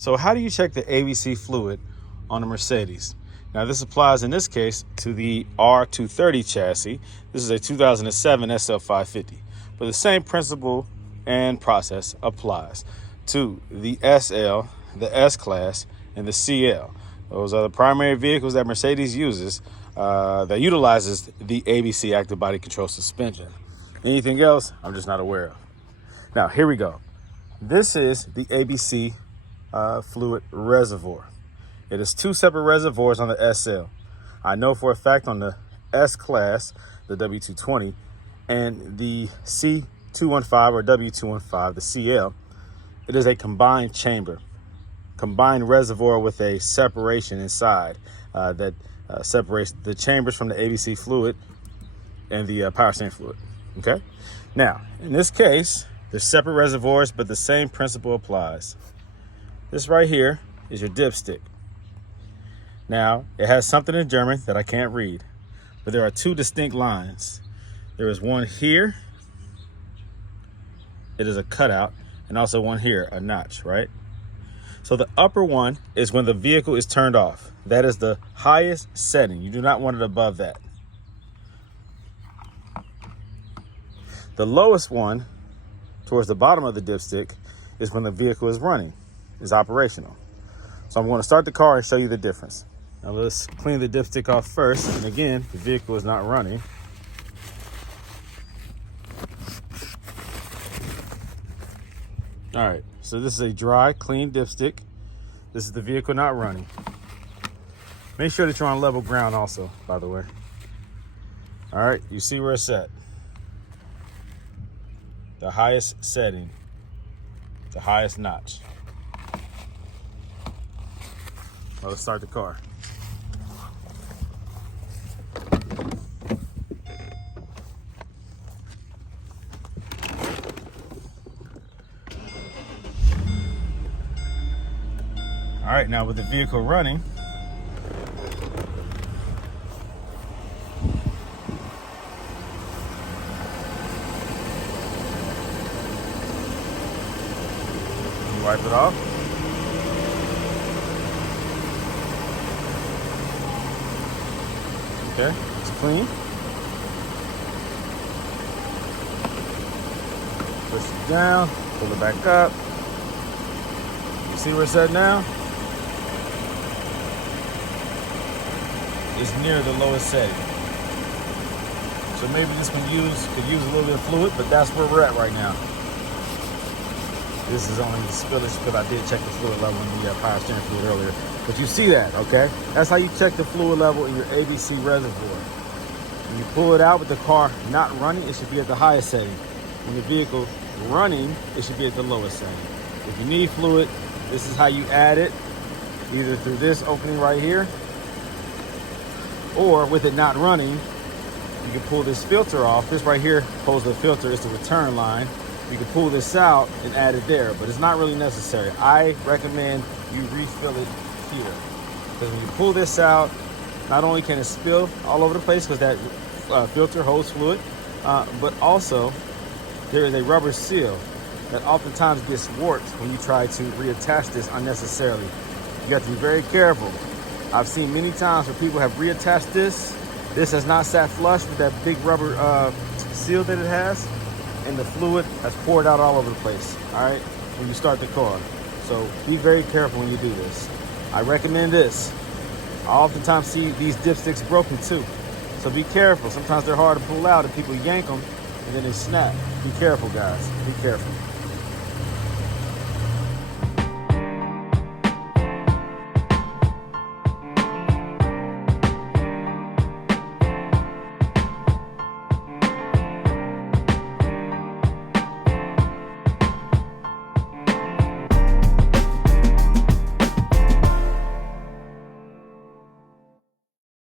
So how do you check the ABC fluid on a Mercedes? Now this applies in this case to the R230 chassis. This is a 2007 SL550. But the same principle and process applies to the SL, the S-Class, and the CL. Those are the primary vehicles that Mercedes uses that utilizes the ABC active body control suspension. Anything else, I'm just not aware of. Now here we go. This is the ABC fluid reservoir. It is two separate reservoirs on the SL. I know for a fact on the S-Class, the W220, and the C215 or W215, the CL, it is a combined chamber, combined reservoir with a separation inside that separates the chambers from the ABC fluid and the power steering fluid. Okay. Now, in this case, they're separate reservoirs, but the same principle applies. This right here is your dipstick. Now, it has something in German that I can't read, but there are two distinct lines. There is one here, it is a cutout, and also one here, a notch, right? So the upper one is when the vehicle is turned off. That is the highest setting. You do not want it above that. The lowest one, towards the bottom of the dipstick, is when the vehicle is running, is operational. So I'm going to start the car and show you the difference. Now let's clean the dipstick off first. And again, the vehicle is not running. All right, so this is a dry, clean dipstick. This is the vehicle not running. Make sure that you're on level ground also, by the way. All right, you see where it's at. The highest setting, the highest notch. Well, let's start the car. All right, now with the vehicle running, you wipe it off. Okay, it's clean. Push it down, pull it back up. You see where it's at now? It's near the lowest setting. So maybe this could use a little bit of fluid, but that's where we're at right now. This is only the spillage because I did check the fluid level in the power steering fluid earlier. But you see that, okay? That's how you check the fluid level in your ABC reservoir. When you pull it out with the car not running, it should be at the highest setting. When the vehicle running, it should be at the lowest setting. If you need fluid, this is how you add it, either through this opening right here, or with it not running, you can pull this filter off. This right here holds the filter, it's the return line. You can pull this out and add it there, but it's not really necessary. I recommend you refill it here. Because when you pull this out, not only can it spill all over the place because that filter holds fluid, but also there is a rubber seal that oftentimes gets warped when you try to reattach this unnecessarily. You have to be very careful. I've seen many times where people have reattached this. This has not sat flush with that big rubber seal that it has, and the fluid has poured out all over the place, all right, when you start the car. So be very careful when you do this. I recommend this. I oftentimes see these dipsticks broken too. So be careful. Sometimes they're hard to pull out and people yank them and then they snap. Be careful, guys. Be careful.